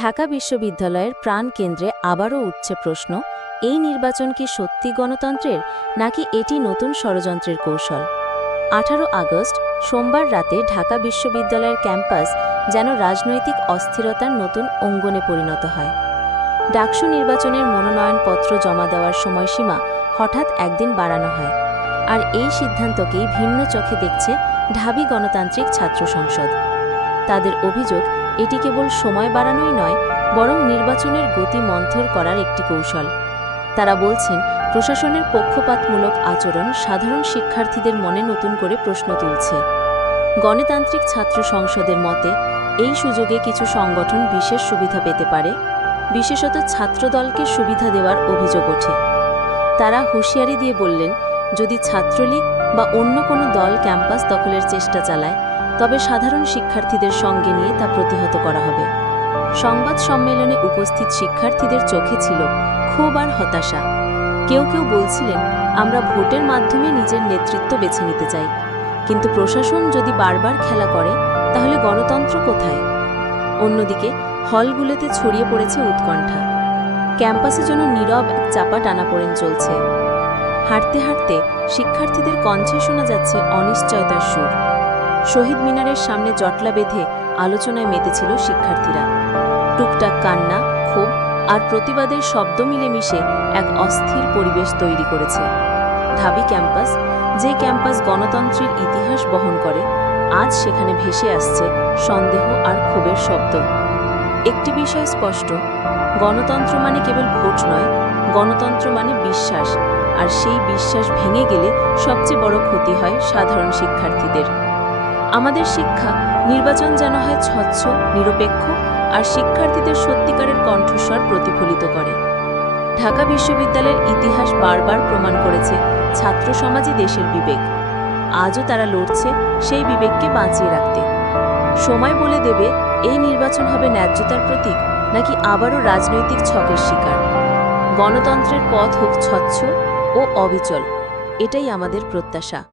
ঢাকা বিশ্ববিদ্যালয়ের প্রাণকেন্দ্রে আবারও উঠছে প্রশ্ন, এই নির্বাচন কি সত্যি গণতন্ত্রের নাকি এটি নতুন ষড়যন্ত্রের কৌশল? 18 আগস্ট সোমবার রাতে ঢাকা বিশ্ববিদ্যালয়ের ক্যাম্পাস যেন রাজনৈতিক অস্থিরতার নতুন অঙ্গনে পরিণত হয়। ডাকসু নির্বাচনের মনোনয়নপত্র জমা দেওয়ার সময়সীমা হঠাৎ একদিন বাড়ানো হয়, আর এই সিদ্ধান্তকেই ভিন্ন চোখে দেখছে ঢাবি গণতান্ত্রিক ছাত্র সংসদ। তাদের অভিযোগ, এটি কেবল সময় বাড়ানোই নয়, বরং নির্বাচনের গতি মন্থর করার একটি কৌশল। তারা বলছেন, প্রশাসনের পক্ষপাতমূলক আচরণ সাধারণ শিক্ষার্থীদের মনে নতুন করে প্রশ্ন তুলছে। গণতান্ত্রিক ছাত্র সংসদের মতে, এই সুযোগে কিছু সংগঠন বিশেষ সুবিধা পেতে পারে, বিশেষত ছাত্রদলকে সুবিধা দেওয়ার অভিযোগ ওঠে। তারা হুঁশিয়ারি দিয়ে বললেন, যদি ছাত্রলীগ বা অন্য কোনো দল ক্যাম্পাস দখলের চেষ্টা চালায়, তবে সাধারণ শিক্ষার্থীদের সঙ্গে নিয়ে তা প্রতিহত করা হবে। সংবাদ সম্মেলনে উপস্থিত শিক্ষার্থীদের চোখে ছিল ক্ষোভ আর হতাশা। কেউ কেউ বলছিলেন, আমরা ভোটের মাধ্যমে নিজের নেতৃত্ব বেছে নিতে চাই, কিন্তু প্রশাসন যদি বারবার খেলা করে, তাহলে গণতন্ত্র কোথায়? অন্যদিকে হলগুলোতে ছড়িয়ে পড়েছে উৎকণ্ঠা। ক্যাম্পাসে যেন নীরব এক চাপা টানাপোড়েন চলছে। হাঁটতে হাঁটতে শিক্ষার্থীদের কণ্ঠে শোনা যাচ্ছে অনিশ্চয়তার সুর। শহীদ মিনারের সামনে জটলা বেঁধে আলোচনায় মেতেছিল শিক্ষার্থীরা। টুকটাক কান্না, ক্ষোভ আর প্রতিবাদের শব্দ মিলেমিশে এক অস্থির পরিবেশ তৈরি করেছে। ঢাবি ক্যাম্পাস, যে ক্যাম্পাস গণতন্ত্রের ইতিহাস বহন করে, আজ সেখানে ভেসে আসছে সন্দেহ আর ক্ষোভের শব্দ। একটি বিষয় স্পষ্ট, গণতন্ত্র মানে কেবল ভোট নয়, গণতন্ত্র মানে বিশ্বাস, আর সেই বিশ্বাস ভেঙে গেলে সবচেয়ে বড় ক্ষতি হয় সাধারণ শিক্ষার্থীদের। আমাদের শিক্ষা, নির্বাচন যেন হয় স্বচ্ছ, নিরপেক্ষ আর শিক্ষার্থীদের সত্যিকারের কণ্ঠস্বর প্রতিফলিত করে। ঢাকা বিশ্ববিদ্যালয়ের ইতিহাস বারবার প্রমাণ করেছে, ছাত্র সমাজই দেশের বিবেক। আজও তারা লড়ছে সেই বিবেককে বাঁচিয়ে রাখতে। সময় বলে দেবে, এই নির্বাচন হবে ন্যায্যতার প্রতীক নাকি আবারও রাজনৈতিক ছকের শিকার। গণতন্ত্রের পথ হোক স্বচ্ছ ও অবিচল, এটাই আমাদের প্রত্যাশা।